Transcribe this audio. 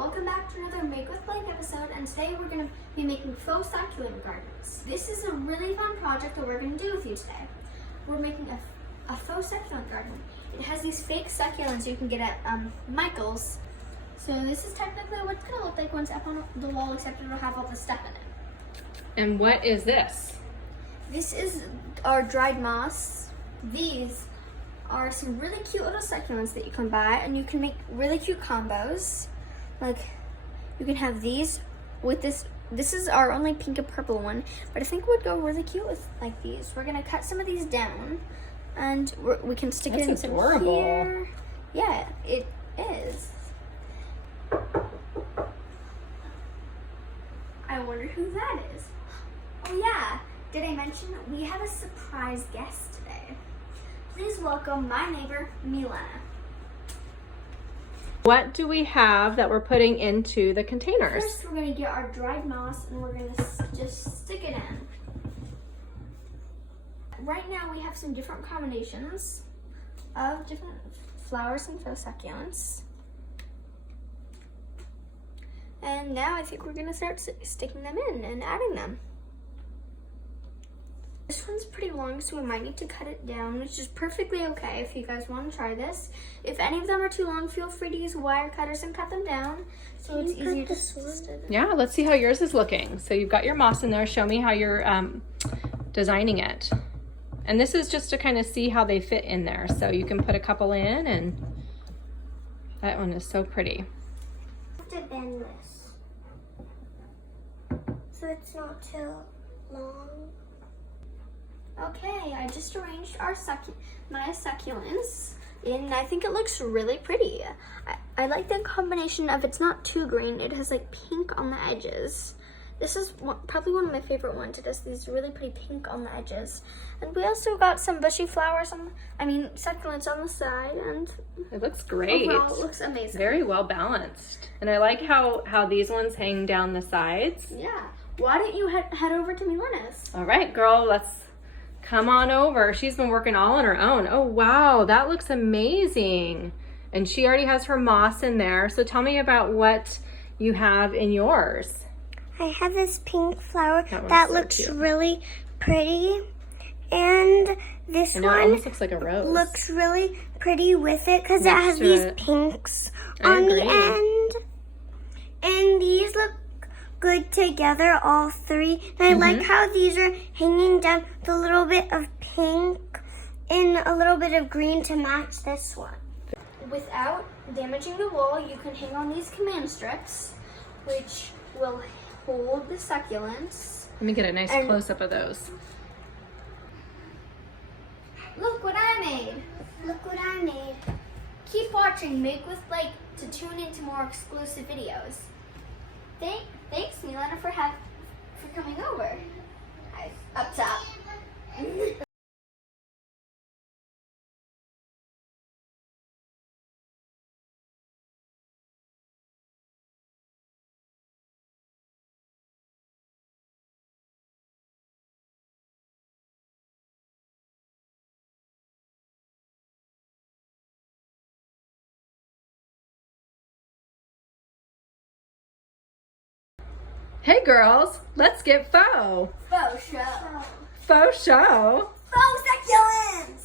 Welcome back to another Make with Blank episode, and today we're going to be making faux succulent gardens. This is a really fun project that we're going to do with you today. We're making a faux succulent garden. It has these fake succulents you can get at Michael's. So this is technically what it's going to look like once up on the wall, except it'll have all the stuff in it. And what is this? This is our dried moss. These are some really cute little succulents that you can buy, and you can make really cute combos. Like, you can have these with this. This is our only pink and purple one, but I think it would go really cute with like these. We're gonna cut some of these down, and we can stick it in some here. Yeah, it is. I wonder who that is. Oh yeah, did I mention we have a surprise guest today? Please welcome my neighbor, Milena. What do we have that we're putting into the containers? First, we're going to get our dried moss and we're going to just stick it in. Right now, we have some different combinations of different flowers and faux succulents. And now I think we're going to start sticking them in and adding them. This one's pretty long, so we might need to cut it down, which is perfectly okay if you guys want to try this. If any of them are too long, feel free to use wire cutters and cut them down, so it's easier to switch. Yeah, let's see how yours is looking. So you've got your moss in there. Show me how you're designing it. And this is just to kind of see how they fit in there. So you can put a couple in, and that one is so pretty. I have to bend this so it's not too long. Okay, I just arranged our my succulents, and I think it looks really pretty. I like the combination of it's not too green, it has like pink on the edges. This is probably one of my favorite ones. It has these really pretty pink on the edges. And we also got some bushy flowers succulents on the side, and it looks great. Overall, it looks amazing. Very well balanced. And I like how these ones hang down the sides. Yeah. Why don't you head over to Milena's? All right, girl, let's come on over. She's been working all on her own. Oh, wow, that looks amazing. And she already has her moss in there. So tell me about what you have in yours. I have this pink flower that so looks cute. really pretty. And this It one almost looks like a rose. looks really pretty with it because it has these pinks on the end. And these look good together, all three. And I like how these are hanging down with a little bit of pink and a little bit of green to match this one. Without damaging the wall, you can hang on these command strips, which will hold the succulents. Let me get a nice close-up of those. Look what I made. Look what I made. Keep watching Make with Blake to tune into more exclusive videos. Thanks, Milena, for coming over. Up top. Hey girls, let's get faux. Faux show. Faux show. Faux succulents.